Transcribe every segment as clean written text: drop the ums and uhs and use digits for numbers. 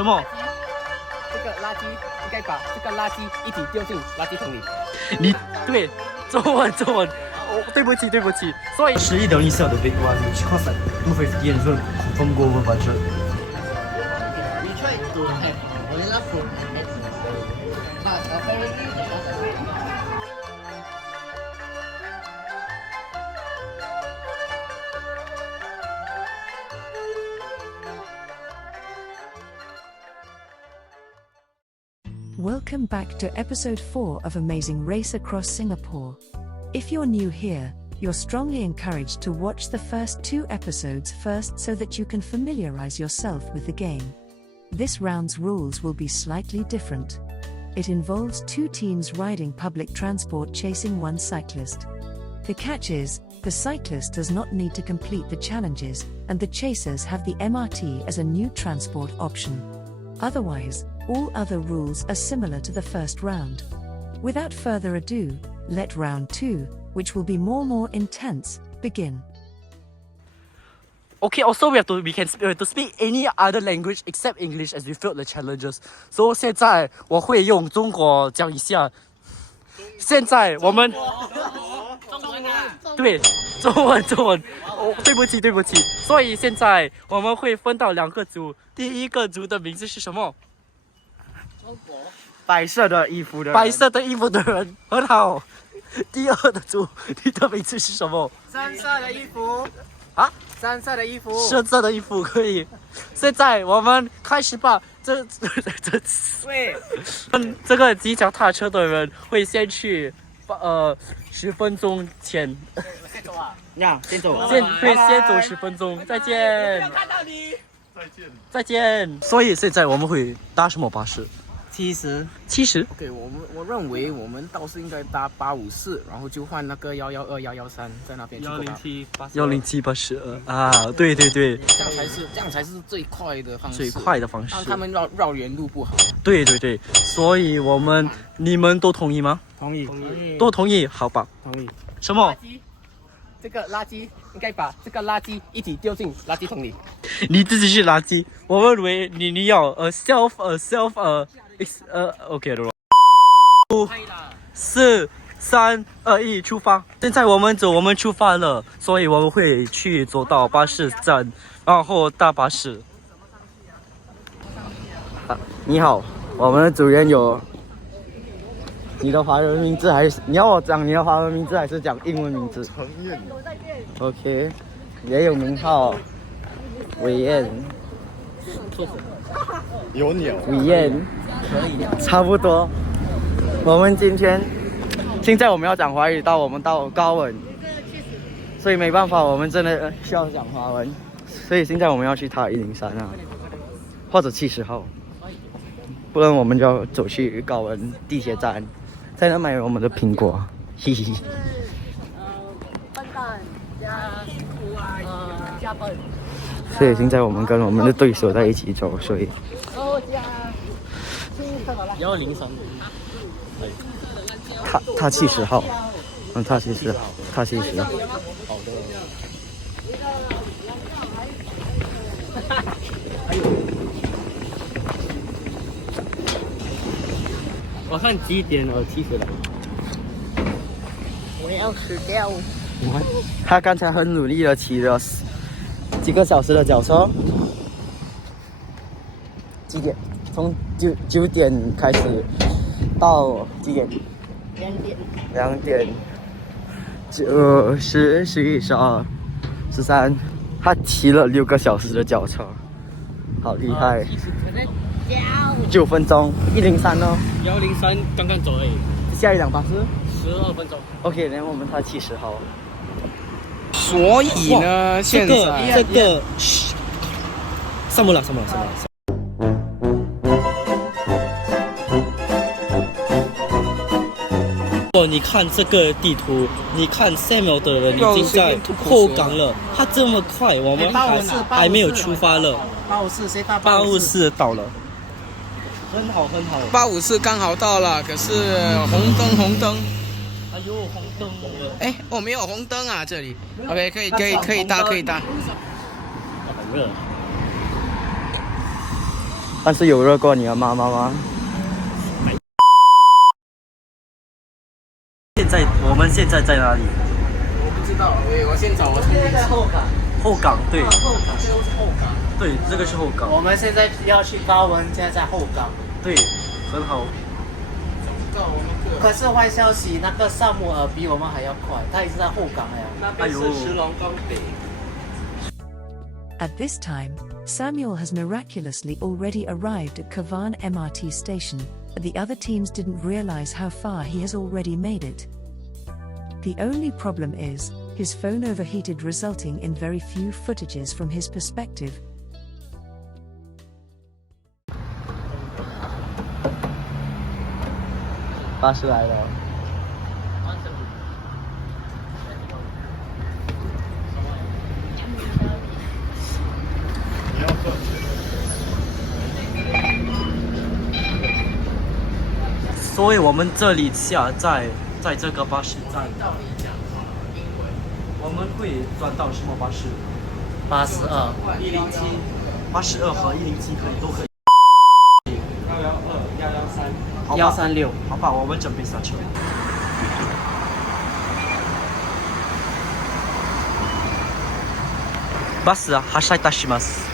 什么？这个垃圾应该把这个垃圾一起丢进垃圾桶里。你对，中文。对不起。所以11等以下的 big one which cost like 250 and will confirm go over budget. We tried to have vanilla fruit and but apparently the other Welcome back to episode 4 of Amazing Race Across Singapore. If you're new here, you're strongly encouraged to watch the first 2 episodes first so that you can familiarize yourself with the game. This round's rules will be slightly different. It involves 2 teams riding public transport chasing 1 cyclist. The catch is, the cyclist does not need to complete the challenges, and the chasers have the MRT as a new transport option. Otherwise, all other rules are similar to the first round. Without further ado, let round 2, which will be more intense, begin. Okay, also we can speak any other language except English as we failed the challenges. So 现在我会用中国讲一下。现在我们对中文。对不起。所以现在我们会分到2个组。第一个组的名字是什么？白色的衣服的人，很好。第二个组，你的名字是什么？深色的衣服啊？深色的衣服。深色的衣服可以。现在我们开始吧。对。这个骑脚踏车的人会先去，10分钟前。先走啊。先走。先走10分钟。再见。没有看到你。再见。所以现在我们会搭什么巴士？70。OK， 我认为我们倒是应该搭854，然后就换那个112、113在那边去107、82啊，对。这样才是最快的方式。让他们绕远路不好。对。所以你们都同意吗？同意。都同意，好吧。同意。什么？这个垃圾应该把这个垃圾一起丢进垃圾桶里。你自己是垃圾，我认为你要self OK 的。5、4、3、2、1，出发！现在我们出发了，所以我们会去走到巴士站，然后搭巴士。你好，我们的组员有你的华人名字还是你要我讲你的华文名字还是讲英文名字？承彦。OK， 也有名号，伟燕。有鸟。伟燕，可以，差不多。我们现在我们要讲华语，我们到高文，所以没办法，我们真的需要讲华文，所以现在我们要去塔103啊，或者70号，不然我们就要走去高文地铁站。在那买我们的苹果，嘿嘿。笨蛋加笨。所以现在我们跟我们的对手在一起走，所以。103。他70号，他70号。好的。我看几点了？踢回来。我要死掉。他刚才很努力的骑了几个小时的脚车。几点？从9点开始到几点？2点。9、10、11、12、13，他骑了6个小时的脚车，好厉害！9分钟，103哦。103刚刚走而已。下一辆巴士12分钟。OK， 然后我们他70号。所以呢，现在这个上不了。你看这个地图，你看 Samuel 的人已经在后港了，他这么快，我们还没有出发了。854谁到854到了，很好。854刚好到了，可是红灯。哎呦，红灯了！哎，没有红灯啊，这里。OK， 可以搭。好热。但是有热过你的妈妈吗？我们现在在哪里？我不知道，我先找我现在在后港，后港，对后港就是后港。对，这个是后港，我们现在要去高温，现在在后港。对，很好。可是坏消息，那个萨摩尔比我们还要快，他已经在后港了。那边是石龙岗北。At this time, Samuel has miraculously already arrived at Cavan MRT station, but the other teams didn't realize how far he has already made it. The only problem is, his phone overheated, resulting in very few footages from his perspective. 巴士来了。所以我们这里下在这个巴士站，我们会转到什么巴士82、 ？82和107都可以。136。好吧，我们准备下车。バスは発車いたします。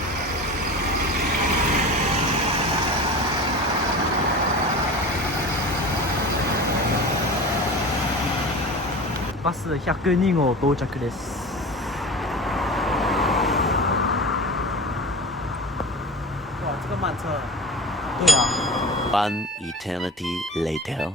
バス102号到着です。哇，这个慢车。对啊。 One eternity later.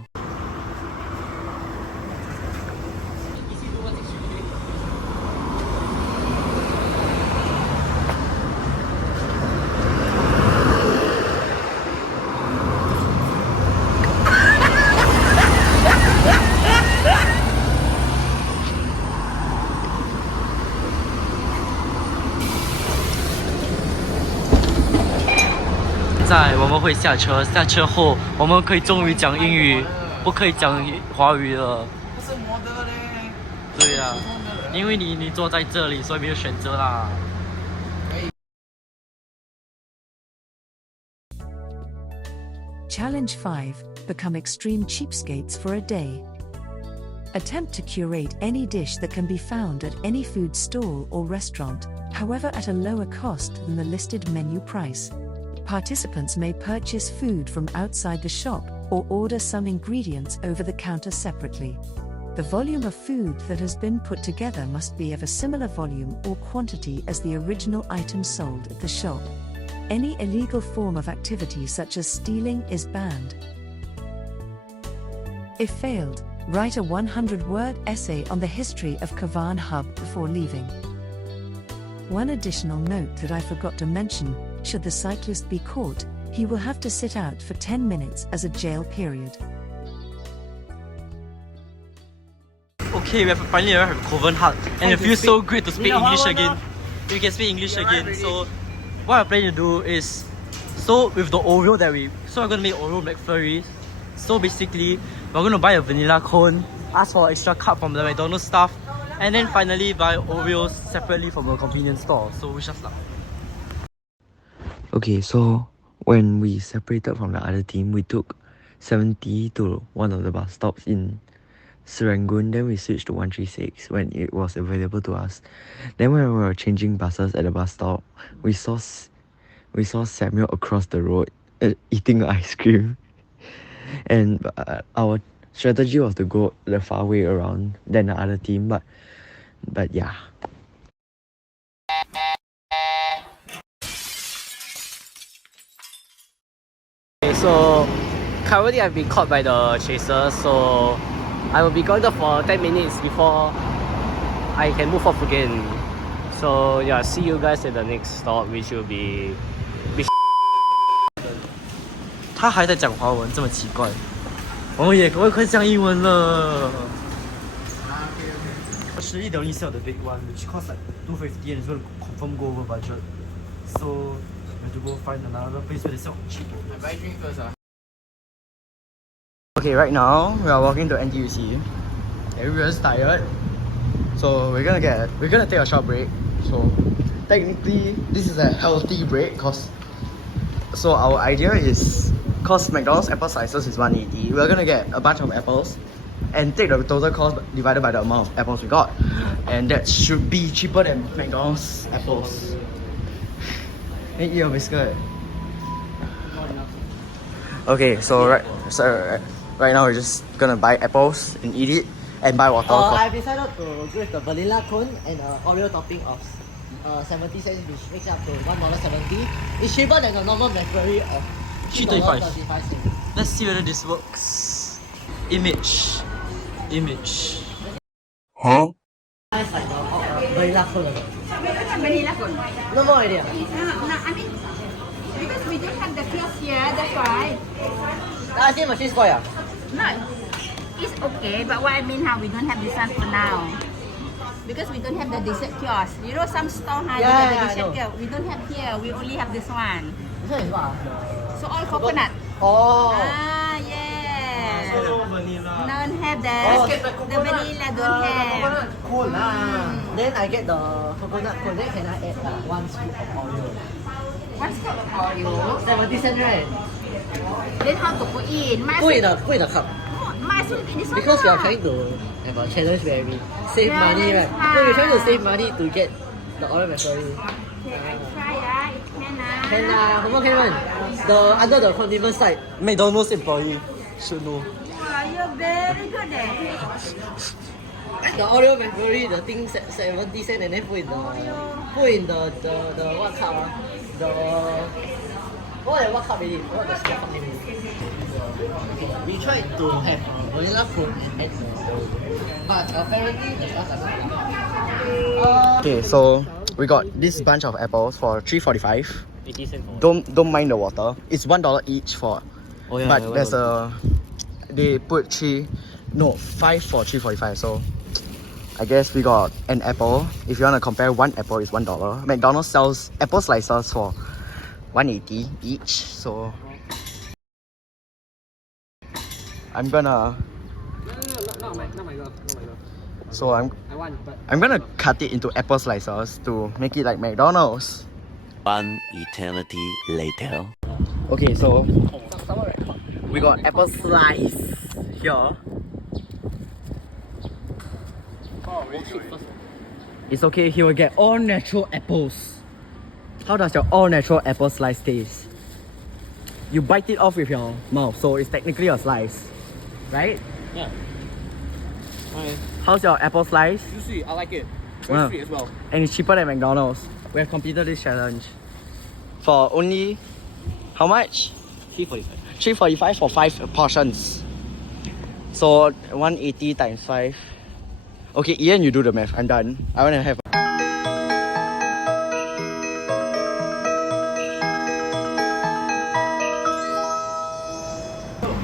我们会下车，下车后我们可以终于讲英语，不可以讲华语了。不是摩的嘞。对呀、因为你坐在这里，所以没有选择啦。Challenge 5: Become extreme cheapskates for a day. Attempt to curate any dish that can be found at any food stall or restaurant, however at a lower cost than the listed menu price. Participants may purchase food from outside the shop or order some ingredients over the counter separately. The volume of food that has been put together must be of a similar volume or quantity as the original item sold at the shop. Any illegal form of activity such as stealing is banned. If failed, write a 100-word essay on the history of Cavan Hub before leaving. One additional note that I forgot to mention: should the cyclist be caught, he will have to sit out for 10 minutes as a jail period. Okay, we have finally arrived at Cavan Hut, and it feels so great to speak English again. We can speak English again. So, what I'm planning to do is, with the Oreo we're gonna make Oreo McFlurries. So basically, we're gonna buy a vanilla cone, ask for an extra cup from the McDonald's staff, and then finally buy Oreos separately from a convenience store. So wish us luck. Okay, so when we separated from the other team, we took 70 to one of the bus stops in Serangoon. Then we switched to 136 when it was available to us. Then when we were changing buses at the bus stop, we saw Samuel across the road eating ice cream. And our strategy was to go the far way around than the other team, but yeah. Okay, so currently I've been caught by the chaser, so I will be going there for 10 minutes before I can move off again. So yeah, see you guys at the next stop, which will be 他还在讲华文，这么奇怪。我们也快讲英文了。11等一下的 big one, which costs like 250 and it's going to confirm go over budget. So we have to go find another place where they sell cheap. I buy drink first. Okay, right now we are walking to NTUC. Everyone's tired, so we're gonna take a short break. So technically, this is a healthy break because So our idea is, cause McDonald's apple slices is 180, we're gonna get a bunch of apples and take the total cost divided by the amount of apples we got, and that should be cheaper than McDonald's apples. Hey, eat your biscuit. Okay, so right now we're just gonna buy apples and eat it and buy water. I've decided to go with the vanilla cone and Oreo topping of 70 cents, which makes up to $1.70. It's cheaper than the normal McFlurry of $3.35. Let's see whether this works. Image. Huh? It's like the vanilla cone. Vanilla cone. No more idea. I mean, because we don't have the kiosk here, that's why. I see machine spoil. No, it's okay, but what I mean how we don't have this one for now. Because we don't have the dessert kiosk. You know some store have the dessert kiosk. We don't have here, we only have this one. This one is what? So all coconut. Oh. Ah, yeah. Vanilla. Don't have the vanilla, don't have. Cool lah. Then I get the coconut cone. Then can I add one scoop of Oreo? One scoop of Oreo. 70 cents, right? Then how to put in? Put in the cup. Might as well get this one. Because we are lah. trying to have a challenge where we save Yeah, money, that's right? So we're trying to fine. save money to get the Oreo McFlurry. Okay, I try it can Can confirm can one. The under the condiment side. McDonald's employee should know. Wow, you're very good eh. The Oreo McFlurry, the thing 70 cents, and then put in the what cup what cup already? What the small cup name is? We tried to have vanilla cone and add the Oreo, but apparently the class are Okay, so we got this bunch of apples for $3.45. 80 cents for Don't mind the water. It's $1 each for. Oh yeah, but yeah, there's they put 5 for $3.45. So I guess we got an apple. If you want to compare, one apple is $1. McDonald's sells apple slices for $1.80 each. So I'm gonna. not my girl. So I want, but I'm gonna cut it into apple slices to make it like McDonald's. One eternity later. Okay, so we got apple slice here. It's okay, he will get all natural apples. How does your all natural apple slice taste? You bite it off with your mouth, so it's technically a slice, right? yeah. Okay. How's your apple slice? Juicy, I like it. Wow. Very sweet as well. And it's cheaper than McDonald's. We have completed this challenge for only how much? $3.45. $3.45 for 5 portions. So 180 times 5. Okay, Ian, you do the math. I'm done. I want to have.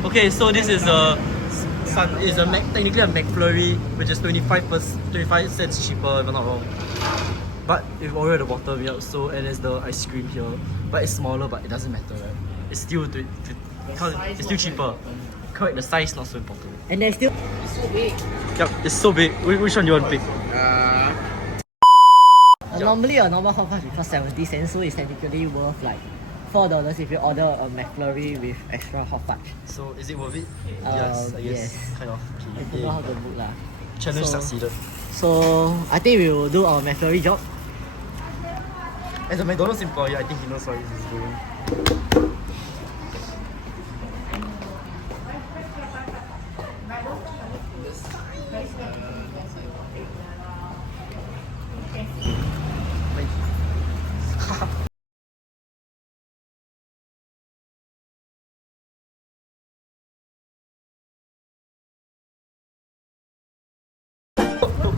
Okay, so this is technically a McFlurry, which is 25 cents cheaper, if I'm not wrong. But with Oreo at the bottom, yeah. So and there's the ice cream here, but it's smaller, but it doesn't matter, right? It's still it's still cheaper. Correct, the size not so important. and they're still so big. Yep, it's so big. Which one do you want to pick? Normally a normal hot fudge will cost 70 cents, so it's technically worth like $4 if you order a McFlurry with extra hot fudge. So is it worth it? Yes, I guess. yes. Kind of. I don't know how to book lah. Challenge So- succeeded. So I think we will do our McFlurry job. As a McDonald's employee, I think he knows what he's doing.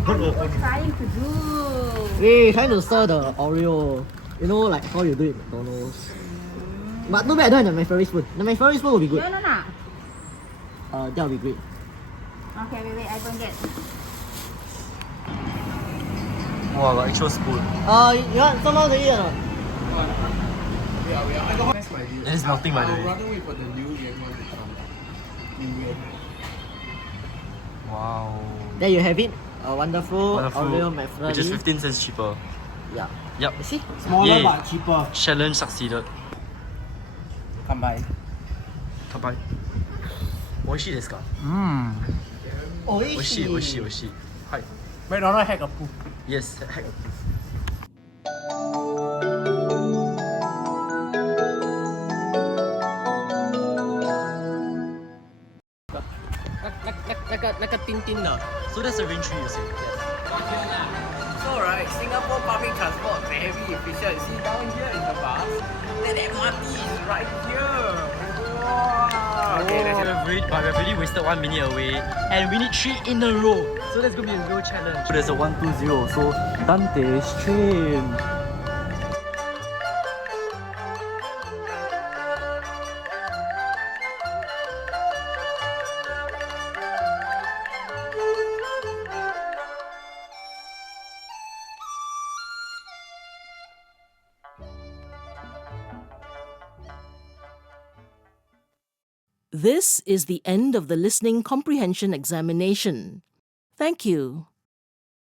What are you trying to do? We're trying to stir the Oreo. You know, like how you do it at McDonald's. But too bad I don't have the McFlurry spoon. The McFlurry spoon will be good. No. That will be great. Okay, wait, I go get. Wow, got actual spoon. You want someone to eat or not? It is melting by the way. wait for the new Yuan one to come. Wow. There you have it. A wonderful Oreo McFlurry. Which is 15 cents cheaper. Yeah. Yep. You see? Smaller Yay. but cheaper. Challenge succeeded. 乾杯。乾杯。美味しいですか？美味しい美味しい美味しい。はい。McDonald had a poop. Yes. So that's the rain tree you say? So right, Singapore public transport very efficient. See down here in the bus, that MRT is right here. Wow. Okay, let's We've already wasted 1 minute away and we need 3 in a row. So that's gonna be a real challenge. So there's a 120, so Dante's train. This is the end of the listening comprehension examination. Thank you.